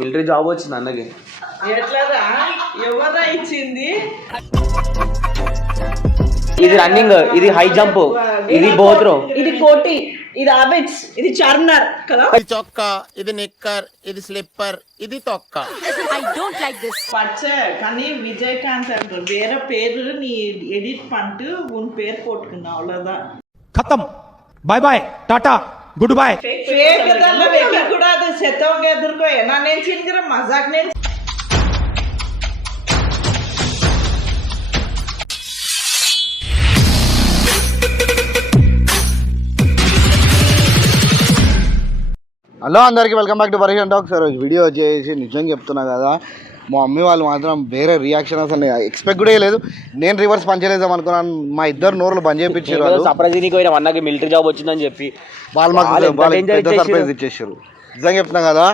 Military job వచ్చింది అన్నకి. ఎట్లరా ఎవరా ఇచ్చింది? ఇది రన్నింగ్, ఇది హై జంప్, ఇది బోత్రో, ఇది కోటి, ఇది అబిట్స్, ఇది చార్మినార్ కదా. ఇది చొక్కా, ఇది నిక్కర్, ఇది స్లిప్పర్, ఇది తొక్క. I don't like this. பச்சை కానీ விஜயகாந்த் అంటారు. வேற பேரு நீ எடிட் பண்ணிட்டு உன் பேர் போட்டுக்கணும், அவ்வளவுதான். खत्म, bye bye, tata, goodbye. ఫేక్ దల్ల వెక్కి కూడా అది సెత్తవంగ ఎదుర్కో. నా నేను చిన్గిర మజాక్ నేను. హలో అందరికీ వెల్కమ్ బ్యాక్ టు పరేషన్ టాక్స్. రోజు వీడియో వచ్చేసి నిజంగా చెప్తున్నా కదా, మా మమ్మీ వాళ్ళు మాత్రం వేరే రియాక్షన్ అసలు ఎక్స్పెక్ట్ కూడా లేదు. నేను రివర్స్ పనిచేద్దాం అనుకున్నాను, మా ఇద్దరు నోరులు బంద్ చేయించారు. సర్ప్రైజ్ పోయినా అన్నకి మిలిటరీ జాబ్ వచ్చిందని చెప్పి వాళ్ళు మాకు పెద్ద సర్ప్రైజ్ ఇచ్చేసారు. నిజంగా చెప్తున్నా కదా,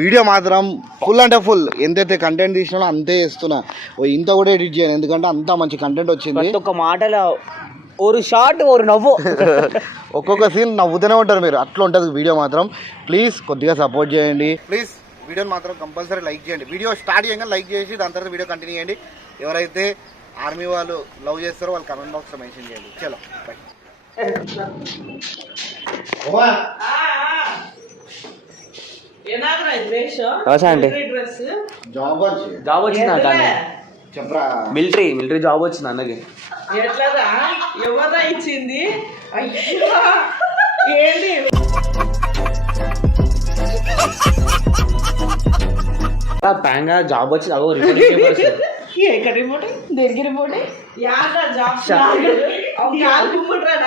వీడియో మాత్రం ఫుల్ అంటే ఫుల్. ఎంతైతే కంటెంట్ తీసినా అంతే చేస్తున్నా, ఇంత కూడా ఎడిట్ చేయను, ఎందుకంటే అంత మంచి కంటెంట్ వచ్చింది. ఒక మాటలో ఒక షార్ట్ ఒక నవ్వు, ఒక్కొక్క సీన్ నవ్వుతూనే ఉంటారు మీరు. అట్లా ఉంటుంది వీడియో మాత్రం. ప్లీజ్ కొద్దిగా సపోర్ట్ చేయండి. ప్లీజ్ వీడియోని మాత్రం కంపల్సరీ లైక్ చేయండి. వీడియో స్టార్ట్ చేయగా లైక్ చేసి దాని తర్వాత వీడియో కంటిన్యూ చేయండి. ఎవరైతే ఆర్మీ వాళ్ళు లవ్ చేస్తారో వాళ్ళు కమెంట్ బాక్స్లో మెన్షన్ చేయండి. చలో బై. జాబ్ వచ్చింది, చెప్పరా మిలిటరీ జాబ్ వచ్చింది అన్నకి. ఎట్లరా ఎవరా ఇచ్చింది? ఏంటి ప్యాంగా జాబ్ వచ్చింది. అగో రిపోర్ట్ ఎక్కడ రిమోట్? దేనికి రిమోట్? యాదా జాబ్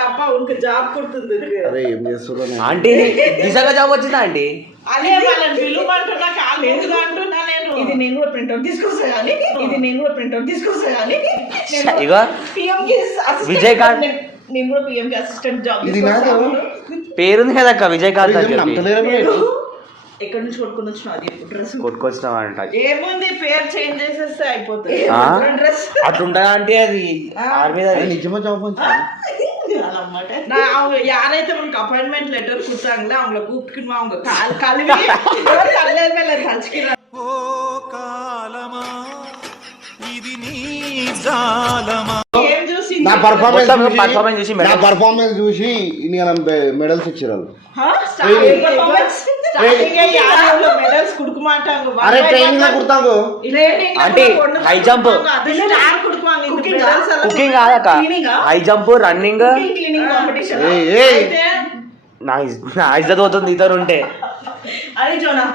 అప్ప ఉనకు జాబ్ కొడుతుంది. అరే ఏం చేస్తున్నారు ఆంటీ? నిజంగా జాబ్ వచ్చిందా ఆంటీ? అదే వాళ్ళని పిలువమంటున్నా కాలేదు అంటున్నా నేను. ఇది నేను కూడా ప్రింట్అవుట్ తీసుకొస్తా కానీ, ఇది నేను కూడా ప్రింట్అవుట్ తీసుకొస్తా కానీ. ఇగో విజయకాంత్, నేను కూడా పిఎం కి అసిస్టెంట్ జాబ్ పేరుంది కదా అక్క విజయకాంత్ అని చెప్పి. ఎక్కడి నుంచి కొట్టుకుని వచ్చినా అది డ్రెస్ కొట్టుకొచ్చినామంట. ఏముంది, పేరు చేంజ్ చేసేస్తే అయిపోతుంది. డ్రెస్ అట్లుంటదా అంటే అది ఆర్మీ నిజమా జాబ్ யாரைத்து உனக்கு அப்பாயின்மெண்ட் லெட்டர் கொடுத்தாங்களே அவங்கள கூப்பிட்டுமா அவங்க கழுவி தலையில மேல தச்சுக்கிறாங்க. నా పర్ఫార్మెన్స్ చూసి మెడల్స్ ఇచ్చారు. మెడల్స్ కుడుకుమాటాంగ. అరే ట్రైనింగ్ లో కుడతాంగో అంటే హై జంప్, కుకింగ్ కాదక్క, హై జంప్, రన్నింగ్. నా ఇజ్జత్ పోతుంది ఇతరు ఉంటే. అది జోనా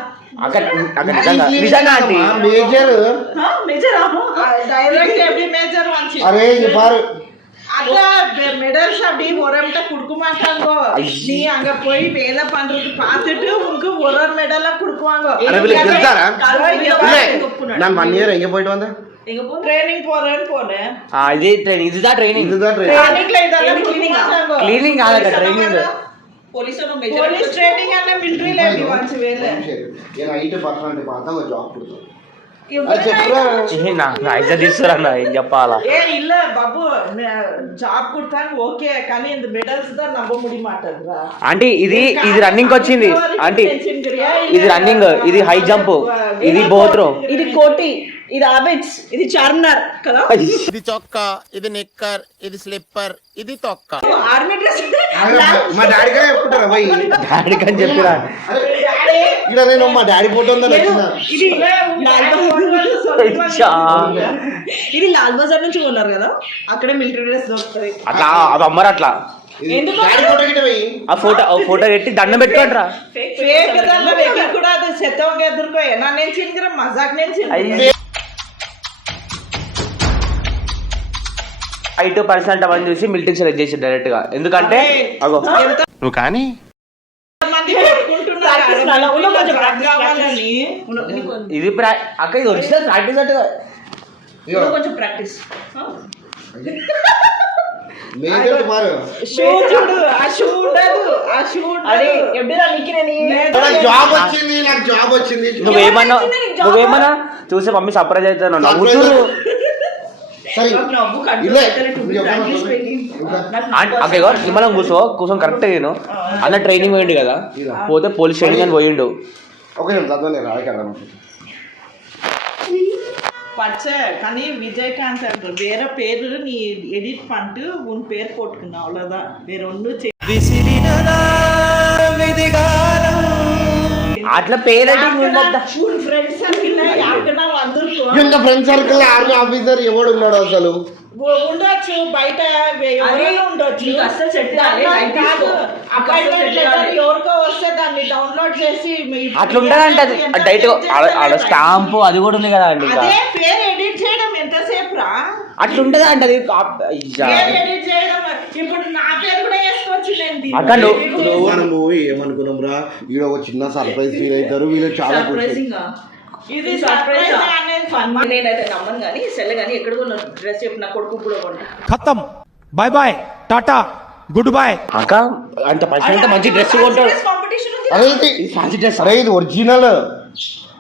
నిజంగా ఆంటీ మేజర్ డైరెక్ట్ எப்படி மேஜர் வாஞ்சி. అరే பாரு அத மெடல்ஸ் அப்படி ஒரேட்ட குடுக்குமாட்டாங்க. நீ அங்க போய் வேலை பண்றது பார்த்துட்டு உனக்கு ஒரு மெடலா குடுக்குவாங்க. அरे வில்ல தெரியாதா? நான் 1 இயர் எங்க போயிட்டு வந்தேன்? எங்க போ ட்ரெய்னிங் போறேன்னு போனேன். இதே ட்ரெய்னிங், இதுதான் ட்ரெய்னிங். ட்ரெய்னிங்ல இதெல்லாம் க்ளீனிங் ஆகல ட்ரெய்னிங். పోలీస్ ట్రైనింగ్ అన్న మిలిటరీలో எப்படி வாஞ்சி வேலை. నేను 8% பார்த்தா ஒரு జాబ్ கொடுத்தோம். ఏం చెప్పాలా? ఏ இல்ல బాబు, జాబ్ கொடுத்தாங்க ఓకే, కానీ இந்த మెడల్స్ దా నమ్మ ముడి మాటరా ఆంటీ. ఇది రన్నింగ్ వచ్చింది ఆంటీ, ఇది రన్నింగ్, ఇది హై జంప్, ఇది బోత్రో, ఇది కోటి, ఇది అబిట్స్, ఇది చార్మినార్ కదా. ఇది చొక్కా, ఇది నిక్కర్, ఇది స్లిప్పర్, ఇది తొక్క. ఆర్మీ డ్రెస్ మా డాడీ గారు చెప్పుకుంటారా భయ్? డాడీ కని చెప్పిరా. ఇక్కడ నేను మా డాడీ ఫోటో ఉందని వచ్చిన. ఇది లాల్ బజార్ నుంచి కొన్నారు కదా, అక్కడే మిలిటరీ డ్రెస్ దొరుకుతుంది. అట్లా అది అమ్మరు అట్లా. ఆ ఫోటో పెట్టి దండం పెట్టుకోండిరా. ఫేక్ దల్ల వెక్కి కూడా అది సెత్తవంగ ఎదుర్కో. నా నేను చిన్గిర మజాక్ నేను. 5% అవన్నీ చూసి మిలిటరీ సెలెక్ట్ చేసి డైరెక్ట్ గా. ఎందుకంటే అగో నువ్వు కానీ ఇది అక్క, ఇది ఒరిజినల్ ప్రాక్టీస్ అంటే కొంచెం ప్రాక్టీస్. మేజర్ పారు షూ చూడు, ఆ షూ ఉండదు, ఆ షూ అది ఎప్పుడైనా జాబ్ వచ్చింది, నాకు జాబ్ వచ్చింది. నువ్వేమన్నా చూసే మమ్మీ సర్ప్రైజ్ అవుతాను నవ్వుతురు. మనం కూర్చోని కరెక్ట్ నేను అన్న ట్రైనింగ్ పోయిండు కదా, పోతే పోలీస్ ట్రైనింగ్ అని పోయిండు. ఓకే నేను చదవలేరు అదే కదా பச்ச கனி விஜயகாந்த் అంటారు వేరే పేరు నీ ఎడిట్ பண்ணிட்டு உன் பேர் போட்டுக்கணும் அவ்வளவுதான் வேற ஒண்ணும் అట్లా పేరెంట్ உன் ఫ్రెండ్స్ సర్కిల్ యాకనా వందరుకో ఇంకా ఫ్రెండ్ సర్కిల్ ఆర్మీ ఆఫీసర్ ఎవడు ఉన్నాడు అసలు ఉండొచ్చు బయట ఎవరైనా ఉండొచ్చు అసలు సెట్ అపాయింట్మెంట్ లెటర్ ఎవరికో వస్తే దాన్ని డౌన్లోడ్ చేసి అట్లా ఉంటదంట డైరెక్ట్ స్టాంపు అది కూడా ఉంది కదా అండి అదే పేరు ఎడిట్ చేయడం ఎంతసేపు రా అట్లా ఉంటదా అంటే అది పేరు ఎడిట్ చేయడం ఇప్పుడు నా పేరు కూడా వేసుకోవచ్చు నేను అక్కడ మనము ఏమనుకున్నాం రా ఈడ ఒక చిన్న సర్ప్రైజ్ ఫీల్ అవుతారు వీళ్ళు చాలా ఇది సర్ప్రైజ్ అనేది ఫన్ నేనైతే నమ్మను కానీ సెల్ కానీ ఎక్కడ కొన్న డ్రెస్ చెప్పి నా కొడుకు కూడా కొంటా खत्म bye bye tata goodbye అక్క అంత పైసలు అంటే మంచి డ్రెస్ కొంటాడు కాంపిటీషన్ ఉంది అరే ఇది ఫ్యాన్సీ డ్రెస్ అరే ఇది ఒరిజినల్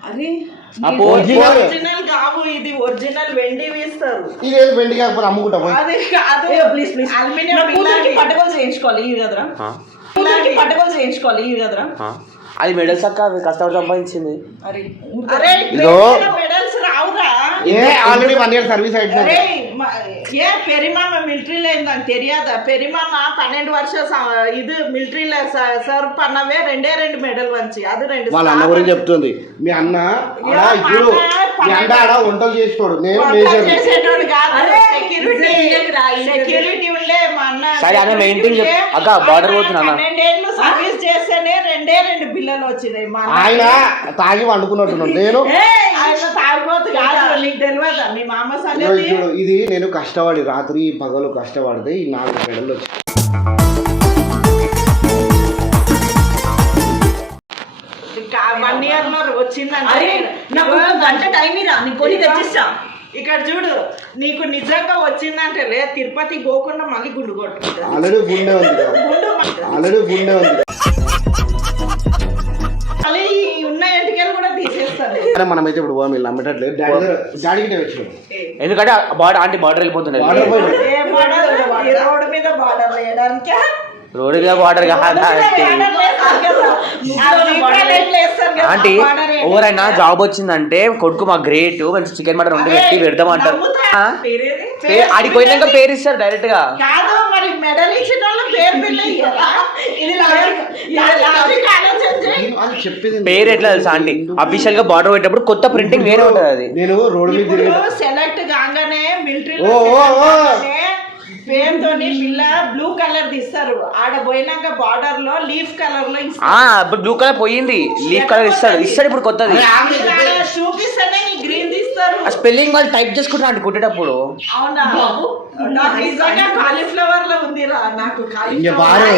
అరే ఒరిజినల్ కావు ఇది ఒరిజినల్ వెండి వేస్తారు ఇది ఏది వెండి కాకపోతే అమ్ముకుంటా పోయి అది కాదు ప్లీజ్ ప్లీజ్ అల్యూమినియం కూతురికి పట్టుకోలు చేయించుకోవాలి ఇవి కదరా కూతురికి పట్టుకోలు చేయించుకోవాలి ఇవి కదరా అది మెడల్స్ అక్క కష్టపడి సంపాదించింది అరే అరే ఇదో. మెడల్స్ రావురా ఏ ఆల్రెడీ 1 year సర్వీస్ అరే అయిపోయింది ఏ பெரியமாமா மிலிட்டரியில இருந்தாங்க தெரியாதா பெரியமாமா 12 வருஷம் இது மிலிட்டரியில சர்வ் பண்ணவே 2 మెడల్ వంచి అది 2 వాళ్ళ అన్న గురించి చెప్తుంది మీ అన్న ఆడ ఇప్పుడు మీ అన్న ఆడ వంటలు చేస్తాడు నేను మేజర్ చేసేటోడు కాదు అరే, సెక్యూరిటీ ఉండే మా అన్న సరే అన్న మెయిన్ థింగ్ అక్క బార్డర్ పోతున్నా 12 ఏళ్ళు సర్వీస్ చేస్తేనే 2 బిల్లలు వచ్చినాయి మా ఆయన తాగి వండుకున్నట్టున్నాడు నేను ఆయన తాగిపోతు కాదు నీకు తెలియదా మీ మామ ఇదిగో సంగతి చూడు, ఇది నేను కష్టపడి రాత్రి పగలు కష్టపడితే ఈ 4 మెడలు వచ్చి 1 year లో వచ్చిందంటే అరే నాకు ఒక గంట టైం ఇరా నీ కొని తెచ్చిస్తా ఇక్కడ చూడు నీకు నిజంగా వచ్చిందంటే లే తిరుపతి పోకుండా మళ్ళీ గుండు కొట్టుకుంటా ఆల్రెడీ గుండె ఉంది కదా. ఆల్రెడీ గుండె ఉంది మళ్ళీ ఈ ఉన్న ఎంటికలు కూడా తీసేస్తాను అరే మనమైతే ఇప్పుడు పోదాం వీళ్ళు నమ్మేటట్లేదు డాడీకి వచ్చినాం ఎందుకంటే బార్డర్ వెళ్ళిపోతుండే వాటర్ పోయి ఏ బార్డర్ ఈ రోడ్డు మీద బార్డర్ వేయడానికే రోడ్డు మీద బార్డర్ ఆంటీ ఎవరైనా జాబ్ వచ్చిందంటే కొడుకు మా గ్రేట్ మంచి చికెన్ మటన్ వండి పెట్టి పెడదాం అంటారు ఆడికి పోయినాక పేరు ఇస్తారు డైరెక్ట్ గా కాదు మరి మెడల్ ఇచ్చిన వాళ్ళ పేరు పిల్ల ఇయ్యరా? ఇది లాజిక్ ఆలోచించి అది చెప్పేది పేరు ఎట్లా తెలుసా ఆంటీ అఫీషియల్ గా బార్డర్ పెట్టినప్పుడు కొత్త ప్రింటింగ్ వేరే ఉంటుంది అది నేను రోడ్డు మీద తిరిగి ఇప్పుడు సెలెక్ట్ కాగానే మిలిటరీ ఓ, ఓ, ఓ. పేరుతోని పిల్ల బ్లూ కలర్ తీస్తారు ఆడ పోయినాక బార్డర్ లో లీఫ్ కలర్ లో ఇస్తారు ఇప్పుడు బ్లూ కలర్ పోయింది లీఫ్ కలర్ ఇస్తాడు ఇప్పుడు కొత్తది చూపిస్తేనే నీ గ్రీన్ తీస్తారు ఆ స్పెల్లింగ్ వాళ్ళు టైప్ చేసుకుంటారు అంటే కుట్టేటప్పుడు అవునా నాకు నిజంగా కాలీఫ్లవర్ లో ఉందిరా నాకు ఇంక బాగా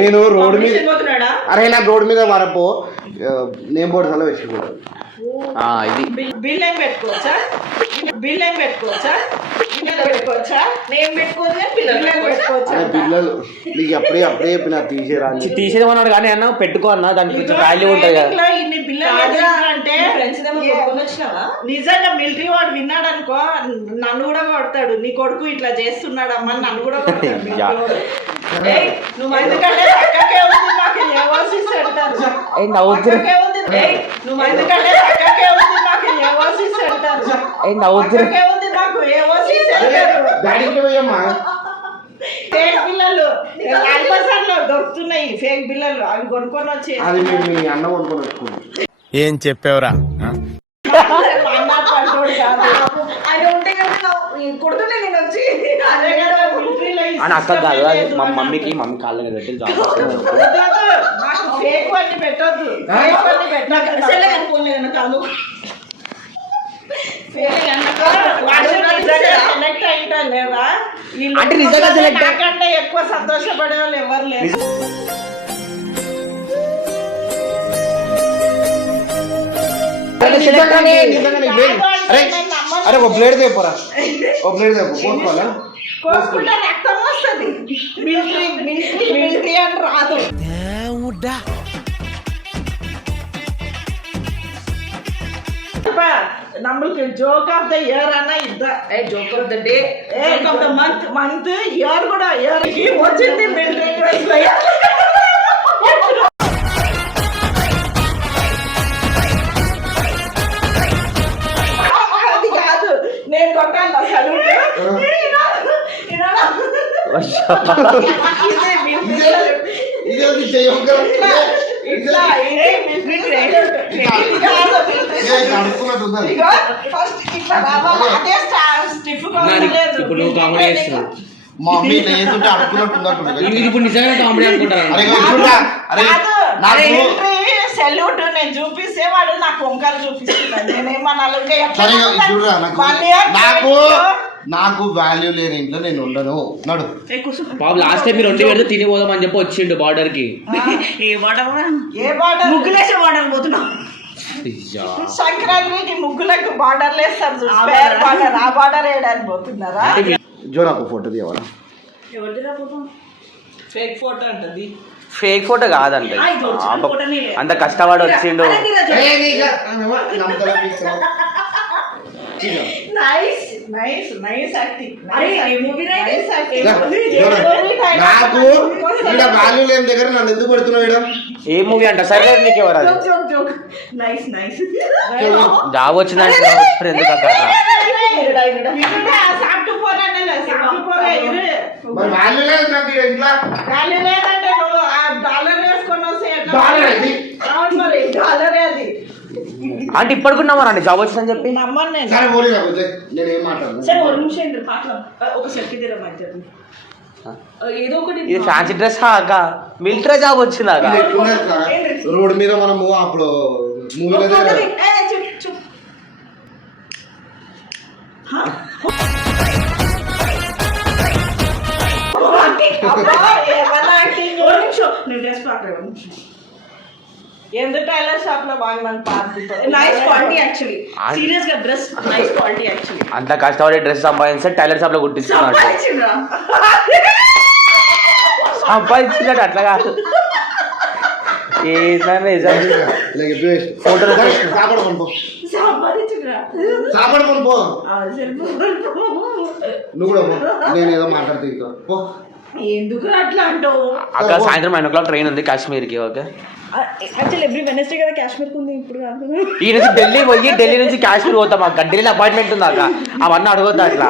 నేను రోడ్డు మీద పోతున్నాడా అరే నాకు రోడ్డు మీద వరపో నేమ్ బోర్డు అలా వేసుకుంటాను ఇది బిల్ ఏం పెట్టుకోవచ్చా పెట్టుకోవచ్చా నేను పెట్టుకోదు కానీ పిల్లలు పెట్టుకోవచ్చా అరే పిల్లలు నీకు అప్పుడే చెప్పిన తీసేరా అని. తీసేదమన్నాడు కానీ అన్న పెట్టుకో అన్న దానికి కొంచెం వాల్యూ ఉంటుంది కదా ఇంట్లో ఇన్ని బిల్లలు అంటే ఫ్రెండ్స్ కొనుక్కొని వచ్చినావా నిజంగా మిలిటరీ వాడు విన్నాడు అనుకో నన్ను కూడా కొడతాడు నీ కొడుకు ఇట్లా చేస్తున్నాడు అమ్మ నన్ను కూడా కొడతాడు యా. ఏయ్, నువ్వు ఎందుకంటే పక్కకే ఉంది నాకు ఏవోసి సెంటర్ నవ్వుతురు పక్కకే ఉంది నువ్వు ఎందుకంటే పక్కకే ఉంది నాకు ఏవోసి సెంటర్ నవ్వుతురు పక్కకే ఉంది నాకు ఏవోసి సెంటర్ డాడీకి పోయమ్మా ఫేక్ బిల్లలు లో దొరుకుతున్నాయి ఫేక్ బిల్లలు అవి కొనుక్కొని వచ్చి అది మీరు మీ అన్న కొనుక్కొని వచ్చుకోండి ఏం చెప్పావురా మా అన్న పడ్డోడు కాదు ఆయన ఉంటే కదా కొడుతుంటే నేను వచ్చి అదే కదా మిలిటరీలో అని అక్క కాదు అది మా మమ్మీ కాళ్ళ మీద పెట్టి జాబ్ నాకు ఫేక్ అన్ని పెట్టొద్దు ఫేక్ అన్ని పెట్టొద్దు సెల్ కానీ ఫోన్ లేదన్న కాదు ఫేక్ అన్నకో సెలెక్ట్ అయింటా లేదా అంటే నిజంగా select అయ్యి- నాకంటే ఎక్కువ సంతోషపడే వాళ్ళు ఎవరు లేరు నిజంగానే అరే అరే ఒక ప్లేట్ తెపోరా ఒక ప్లేట్ తెపో కోసుకోవాలా కోసుకుంటే రక్తం వస్తుంది మిలిటరీ అని రాదు நம்மளுக்கு ஜோக் ஆஃப் த இயர் అన్న joke of the day joke of the month year కూడా ఇయర్ కి వచ్చింది మిలిటరీ డ్రెస్ ఇదేంటి చేయకుండా ఇట్లా అడుక్కున్నట్టు ఉందండి. ఫస్ట్ ఇట్లా రావాలి అదే స్టిఫ్ గా ఉండలేదు. ఇప్పుడు నువ్వు కామెడీ చేస్తున్నావు. మా మమ్మీ ఇట్లా చేస్తుంటే అడుక్కున్నట్టు ఉన్నట్టు. ఇది ఇప్పుడు నిజంగా కామెడీ అనుకుంటారు. అరే చూడరా, అరే నాకు సెల్యూట్ నేను చూపిస్తే వాడు నాకు వంకలు చూపిస్తున్నాడు. నేనేమన్నా సరే చూడరా, నాకు వాల్యూ లేని ఇంట్లో నేను ఉండను. నడు బాబు లాస్ట్ టైం మీరు 2 పెడితే తిని పోదాం అని చెప్పి వచ్చిండు బార్డర్ కి. ఏ వాటర్ ఏ బార్డర్ ముగ్గులేసే వాటర్ పోతున్నాం. సంక్రాంతికి ముగ్గులకు బార్డర్లు వేస్తారు చూడు, స్క్వేర్ బార్డర్. ఆ బార్డర్ వేయడానికి పోతున్నారా? జో నాకు ఫోటో తీయవరా. ఎవరిదిరా ఫోటో? ఫేక్ ఫోటో అంటది. ఫేక్ ఫోటో కాదంట, అంత కష్టపడి వచ్చిండు. Nice nice nice acting. నాకు ఇక్కడ వాల్యూ లేని దగ్గర నన్ను ఎందుకు పెడుతున్నావు ఇక్కడ? ఏ మూవీ అంట? సరే నీకు ఎవరు అది? Nice nice. జాబ్ వచ్చిందంటే ఎందుకు అక్కడ? మరి వాల్యూ లేదు నాకు ఇక్కడ ఇంట్లో. వాల్యూ లేదంటే నువ్వు ఆ డాలర్ వేసుకొని వస్తే ఎట్లా? డాలర్ అది. అవును మరి డాలరే అది. అంటే ఇప్పటికున్నామా అండి జాబ్ వచ్చిందని చెప్పి? నమ్మను నేను. సరే పోలీ నాకు నేను ఏం మాట్లాడను. సరే ఒక నిమిషం ఇంద్ర పాటలు ఒక సెల్ఫీ తీరా మధ్య ఏదో ఒకటి. ఇది ఫ్యాన్సీ డ్రెస్ అక్క, మిలిటరీ జాబ్ వచ్చిందాక. ఇది ఎట్లున్నది సార్? రోడ్డు మీద మనము అప్పుడు మూవీలో ఎందుకు టైలర్ షాప్ లో బాగా నాకు party nice quality actually. Serious గా డ్రెస్ నైస్ క్వాలిటీ యాక్చువల్లీ. అంత కష్టపడి డ్రెస్ సంపాదించి టైలర్ షాప్ లో కుట్టిస్తున్నాడు. సంపాదించినట్టు అట్లా కాదు. ఫోటో సాపడ కొనుపో. సాపడ కొనుపో. నువ్వు కూడా పో. నేను ఏదో మాట్లాడుతూ ఇంకా పో. ఎందుకు అట్లా అంటావు? అక్కడ సాయంత్రం 9 o'clock ట్రైన్ ఉంది కాశ్మీర్కి. ఓకే, యాక్చువల్లీ ఎవ్రీ వెనస్డే కదా కాశ్మీర్కి ఉంది. ఇప్పుడు కాదు, ఈ నుంచి ఢిల్లీ పోయి ఢిల్లీ నుంచి కాశ్మీర్ పోతాం. అక్కడ ఢిల్లీ అపాయింట్మెంట్ ఉంది అక్క, అవన్నీ అడగొద్దు అట్లా.